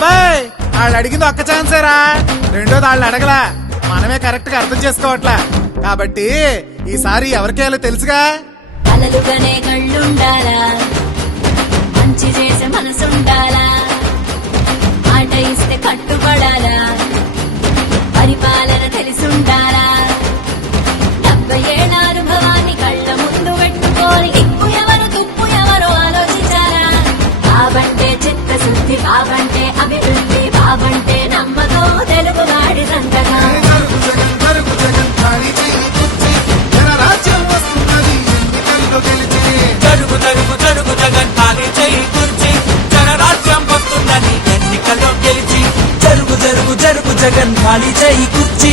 అబ్బాయి వాళ్ళు అడిగింది ఒక్క ఛాన్సేరా, రెండోది వాళ్ళు అడగలా, మనమే కరెక్ట్ గా అర్థం చేసుకోవట్లా. కాబట్టి ఈసారి ఎవరికేయాలో తెలుసుగా. అలలుగానే కళ్ళుండాలా, మంచి చేసే మనసుండాలా, మాట ఇస్తే కట్టుబడాలా, పరిపాలన తెలిసుండాలా, 70 ఏళ్ల అనుభవాన్ని కళ్ళ ముందు పెట్టుకొని ఇప్పు ఎవరు తుప్పు ఎవరు ఆలోచించాలా. బాబంటే చిత్తశుద్ధి, బాబంటే అభివృద్ధి, బాబంటే నమ్మకం తెలుగు వాడి సంతకం. జరుగు జరుగు జరుగు జగన్ ఖాళీ చేయి కుర్చీ, జనరాజ్యం వస్తుందని ఎన్నికల్లో గెలిచి. జరుగు జరుగు జరుగు జగన్ ఖాళీ చేయి కుర్చీ,